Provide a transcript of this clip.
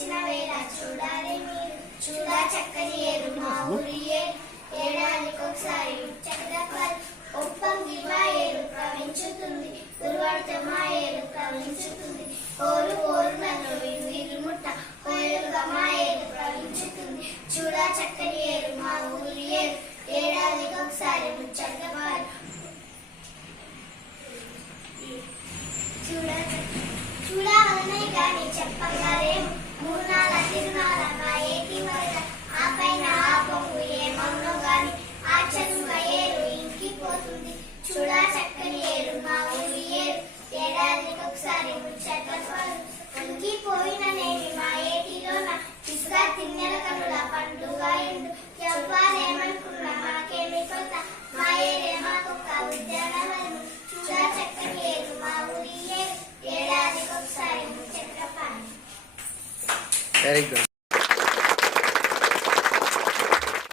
వచ్చిన వేళ చూడాలి మీరు. చూడా చక్కని ఏరు మా ఊరి ఏరు, ఏడాదికొకసారి ముచ్చటపాలు. ఒప్పంగి మా ఏరు ప్రవహించుతుంది, ఉరువడిత మా ఏరు ప్రవహించుతుంది. ఓరు ఓరు నన్ను వీరు ముట్ట కోయలుగా మా ఏరు ప్రవహించుతుంది. చూడా చక్కని ఏరు మా ఊరి ఏరు, ఏడాదికొకసారి ముచ్చటపాలు. చూడాలనే గాని చెప్పగలేము, మూనాల తిరునాల మా ఏటి వరద. ఆ పైన ఆ పొంగు ఏమవునో గాని ఆ చదువ ఏరు ఇంకిపోతుంది. చూడా చక్కని ఏరు మా ఊరి ఏరు, ఏడాదికొకసారి ముచ్చటపాలు. అంకిపోయిన నేమి మా ఏటిలోన ఇసుక తిన్నెల కనుల పండుగ ఎండు. ఎవ్వాలేమనుకున్నా మాకేమి కొత్త, మా ఏరే మాకొక్క ఉద్యానవనము. చూడా చక్కని ఏరు మా ఊరి ఏరు, ఏడాదికొకసారి ముచ్చటపాలు. Very good.